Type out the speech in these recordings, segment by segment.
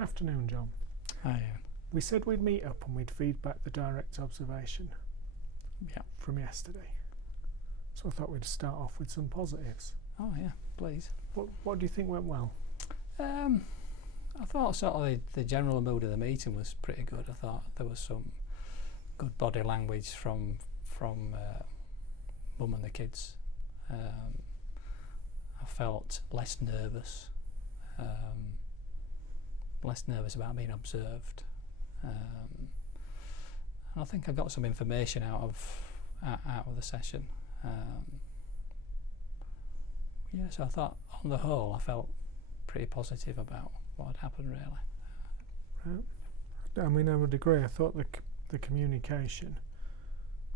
Afternoon, John. Hi, Ian. We said we'd meet up and we'd feed back the direct observation Yeah. from yesterday. So I thought we'd start off with some positives. Oh, yeah, please. What do you think went well? I thought sort of the general mood of the meeting was pretty good. I thought there was some good body language from Mum and the kids. I felt less nervous about being observed. And I think I got some information out of the session. So I thought, on the whole, I felt pretty positive about what had happened, really. Right. I mean, I would agree. I thought the communication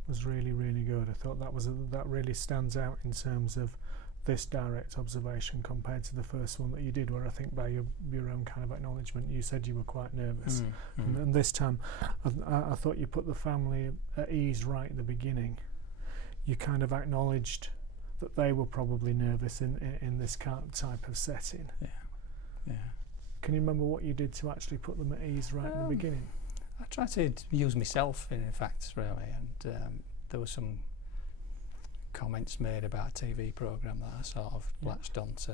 was really, really good. I thought that really stands out in terms of this direct observation compared to the first one that you did, where I think by your own kind of acknowledgement, you said you were quite nervous. And this time, I thought you put the family at ease right at the beginning. You kind of acknowledged that they were probably nervous in this type of setting. Yeah. Can you remember what you did to actually put them at ease right in the beginning? I tried to use myself in fact, really, and there were some comments made about a TV programme that I sort of latched onto.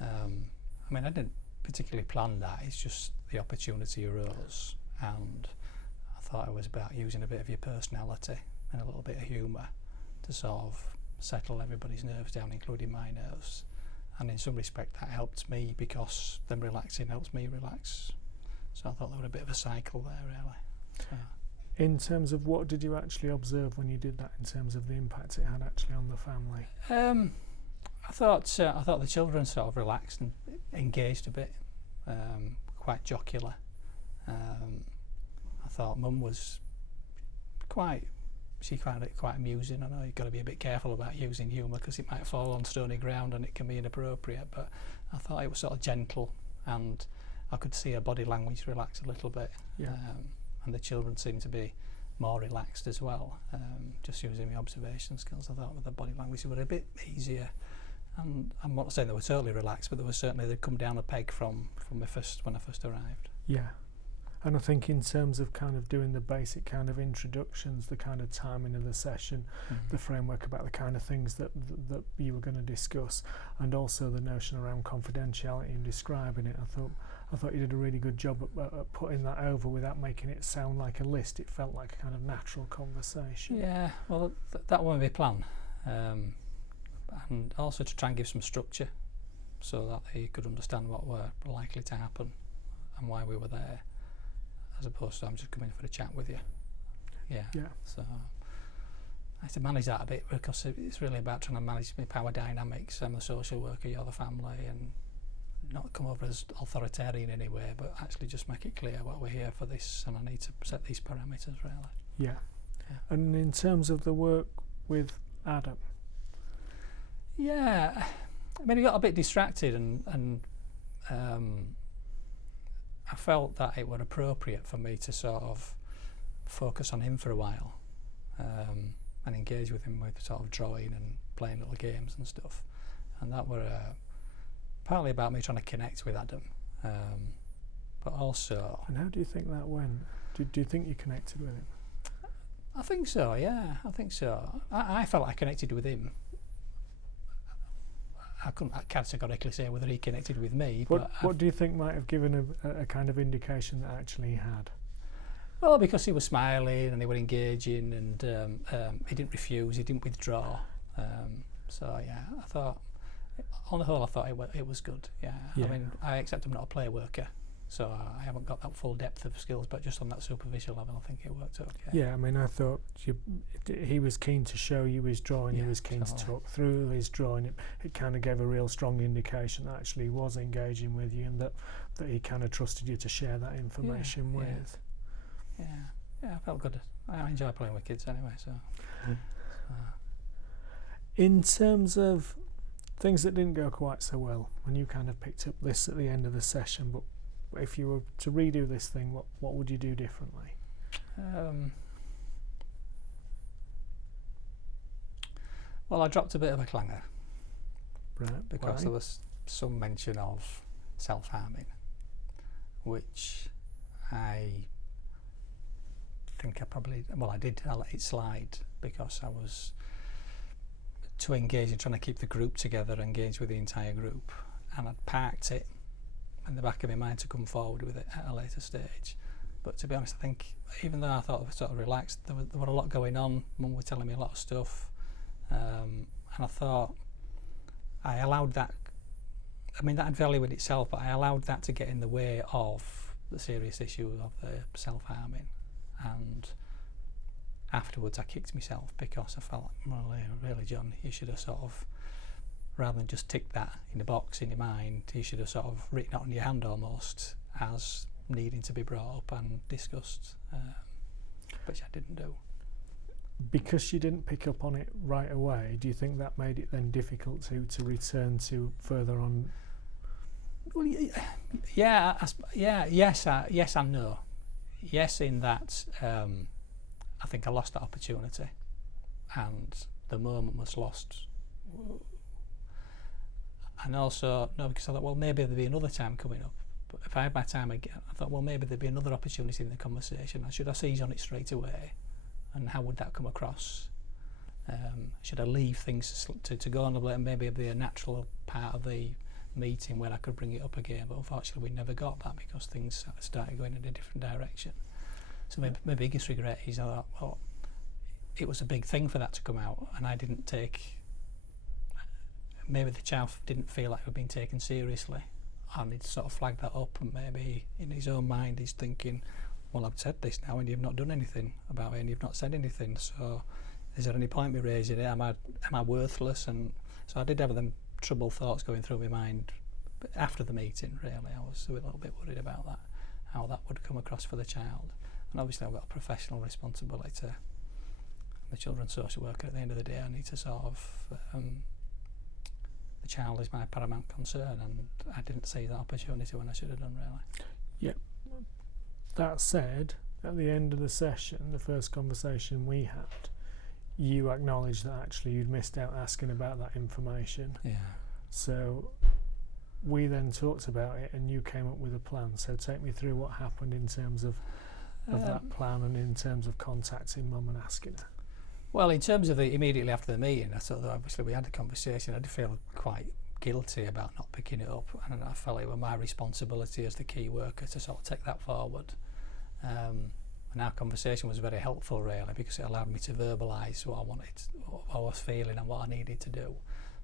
And, I mean, I didn't particularly plan that, it's just the opportunity arose, and I thought it was about using a bit of your personality and a little bit of humour to sort of settle everybody's nerves down, including my nerves. And in some respect that helped me, because them relaxing helps me relax. So I thought there was a bit of a cycle there, really. So. In terms of what did you actually observe when you did that, in terms of the impact it had actually on the family? I thought the children sort of relaxed and engaged a bit, quite jocular. I thought Mum was she found it quite amusing. I know you've got to be a bit careful about using humour because it might fall on stony ground and it can be inappropriate, but I thought it was sort of gentle, and I could see her body language relax a little bit. And the children seemed to be more relaxed as well, just using my observation skills. I thought with the body language it was a bit easier, and I'm not saying they were totally relaxed, but they'd come down a peg from when I first arrived. Yeah. And I think in terms of kind of doing the basic kind of introductions, the kind of timing of the session, the framework about the kind of things that you were going to discuss, and also the notion around confidentiality and describing it, I thought you did a really good job at putting that over without making it sound like a list. It felt like a kind of natural conversation. Yeah, well, that wasn't my plan. And also to try and give some structure so that they could understand what were likely to happen and why we were there, as opposed to I'm just coming for a chat with you. Yeah. So I had to manage that a bit, because it's really about trying to manage my power dynamics. I'm the social worker, you're the family, and not come over as authoritarian in any way, but actually just make it clear what we're here for this, and I need to set these parameters, really. Yeah. And in terms of the work with Adam? Yeah, I mean, he got a bit distracted, and I felt that it was appropriate for me to sort of focus on him for a while, and engage with him with sort of drawing and playing little games and stuff. And that were partly about me trying to connect with Adam, but also... And how do you think that went? Do you think you connected with him? I think so, yeah, I think so. I felt I connected with him. I couldn't categorically say whether he connected with me. What do you think might have given a kind of indication that actually he had? Well, because he was smiling and they were engaging, and he didn't refuse, he didn't withdraw. So yeah, I thought, on the whole, I thought it was good. Yeah. I mean, I accept I'm not a play worker, so I haven't got that full depth of skills, but just on that supervision level, I think it worked okay. Yeah, I mean, I thought he was keen to show you his drawing, he was keen to talk through his drawing. It kind of gave a real strong indication that actually he was engaging with you, and that he kind of trusted you to share that information with. Yeah, I felt good. I enjoy playing with kids anyway, so. In terms of things that didn't go quite so well, when you kind of picked up this at the end of the session, but if you were to redo this thing, what would you do differently? Well, I dropped a bit of a clanger, right? Because there was some mention of self-harming, which I think I did let it slide because I was too engaged in trying to keep the group together, engage with the entire group, and I'd parked it in the back of my mind to come forward with it at a later stage. But to be honest, I think even though I thought I was sort of relaxed, there were a lot going on. Mum was telling me a lot of stuff, and I thought I allowed that. I mean, that had value in itself, but I allowed that to get in the way of the serious issue of the self-harming. And afterwards I kicked myself because I felt, well, really, John, you should have sort of, rather than just tick that in the box in your mind, you should have sort of written it on your hand almost as needing to be brought up and discussed, which I didn't do. Because you didn't pick up on it right away, do you think that made it then difficult to return to further on? Well, yes and no. Yes, in that I think I lost that opportunity, and the moment was lost. And also, no, because I thought, well, maybe there'd be another time coming up. But if I had my time again, I thought, well, maybe there'd be another opportunity in the conversation. Should I seize on it straight away? And how would that come across? Should I leave things to go on a bit and maybe be a natural part of the meeting when I could bring it up again? But unfortunately, we never got that because things started going in a different direction. So my biggest regret is I thought, well, it was a big thing for that to come out, and I didn't take. Maybe the child didn't feel like it was being taken seriously, and he'd sort of flagged that up, and maybe in his own mind he's thinking, well, I've said this now and you've not done anything about it and you've not said anything, so is there any point me raising it? Am I worthless? And so I did have them troubled thoughts going through my mind after the meeting, really. I was a little bit worried about that, how that would come across for the child. And obviously I've got a professional responsibility. I'm a children's social worker at the end of the day. I need to sort of the child is my paramount concern, and I didn't see that opportunity when I should have done, really. Yeah. That said, at the end of the session, the first conversation we had, you acknowledged that actually you'd missed out asking about that information. Yeah. So we then talked about it and you came up with a plan. So take me through what happened in terms of that plan and in terms of contacting Mum and asking her. Well, in terms of immediately after the meeting, I thought that obviously we had the conversation. I did feel quite guilty about not picking it up, and I felt it was my responsibility as the key worker to sort of take that forward. And our conversation was very helpful, really, because it allowed me to verbalise what I wanted, what I was feeling and what I needed to do.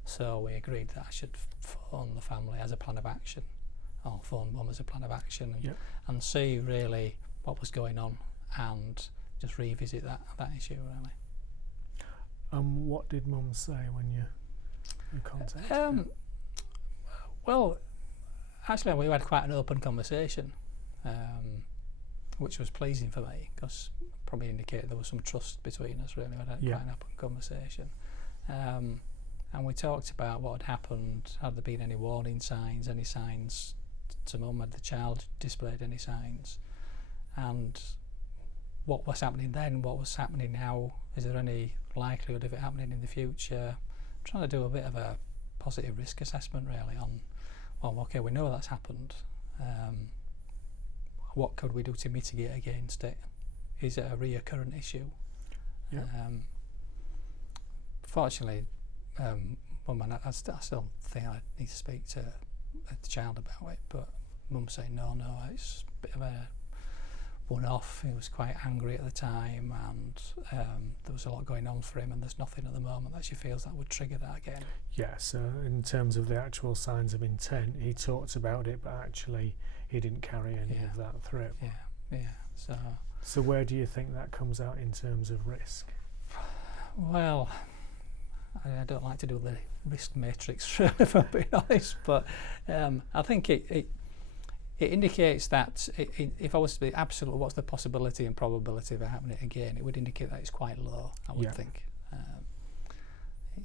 So we agreed that I should phone the family as a plan of action, or phone Mum as a plan of action, and see really what was going on and just revisit that issue, really. What did Mum say when you contacted her? Well, actually we had quite an open conversation, which was pleasing for me because probably indicated there was some trust between us, really. We had quite an open conversation. And we talked about what had happened, had there been any warning signs, any signs to Mum, had the child displayed any signs, and what was happening then, what was happening now, is there any likelihood of it happening in the future. I'm trying to do a bit of a positive risk assessment, really, on, well, okay, we know that's happened. What could we do to mitigate against it? Is it a reoccurrent issue? Fortunately, Mum and I still think I need to speak to the child about it, but Mum saying no, it's a bit of a one-off. He was quite angry at the time, and there was a lot going on for him, and there's nothing at the moment that she feels that would trigger that again. Yeah, so in terms of the actual signs of intent, he talked about it, but actually he didn't carry any of that through. So where do you think that comes out in terms of risk? Well, I don't like to do the risk matrix, really, if I'm being honest, but I think it indicates that if I was to be absolute, what's the possibility and probability of it happening again, it would indicate that it's quite low, I would think.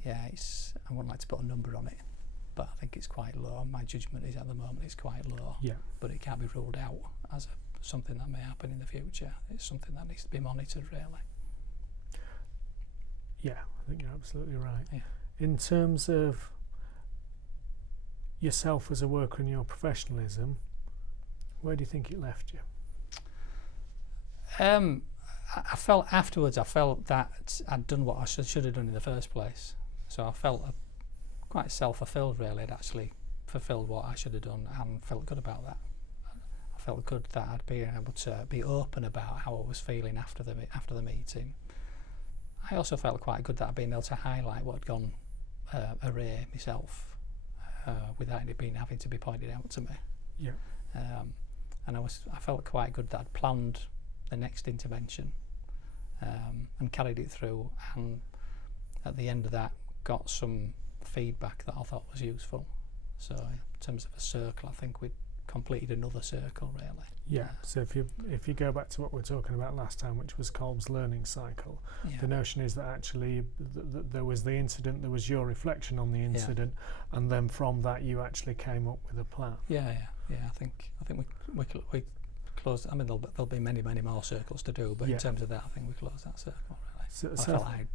I wouldn't like to put a number on it, but I think it's quite low. My judgment is at the moment it's quite low, but it can't be ruled out as something that may happen in the future. It's something that needs to be monitored, really. Yeah, I think you're absolutely right. Yeah. In terms of yourself as a worker and your professionalism, Where do you think it left you? I felt afterwards, I felt that I'd done what I should have done in the first place. So I felt quite self-fulfilled, really. I'd actually fulfilled what I should have done and felt good about that. I felt good that I'd been able to be open about how I was feeling after the meeting. I also felt quite good that I'd been able to highlight what had gone array myself without it having to be pointed out to me. Yeah. And I felt quite good that I'd planned the next intervention and carried it through, and at the end of that got some feedback that I thought was useful. So in terms of a circle, I think we'd completed another circle, really. Yeah. So if you go back to what we were talking about last time, which was Kolb's learning cycle, the notion is that actually there was the incident, there was your reflection on the incident, and then from that you actually came up with a plan. Yeah. I think we closed. I mean, there'll be many more circles to do, but in terms of that, I think we closed that circle, really.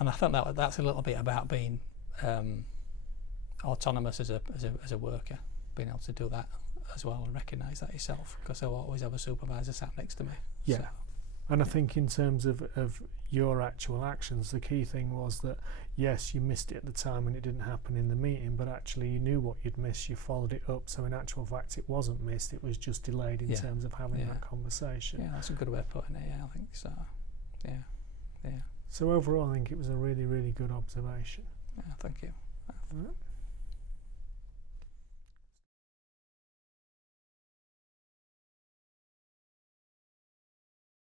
And I think that's a little bit about being autonomous as a worker, being able to do that as well and recognise that yourself, because I'll always have a supervisor sat next to me. Yeah. So. And I think in terms of your actual actions, the key thing was that, yes, you missed it at the time and it didn't happen in the meeting, but actually you knew what you'd missed, you followed it up, so in actual fact it wasn't missed, it was just delayed in terms of having that conversation. Yeah, that's a good way of putting it, I think so. Yeah. So overall I think it was a really, really good observation. Yeah, thank you.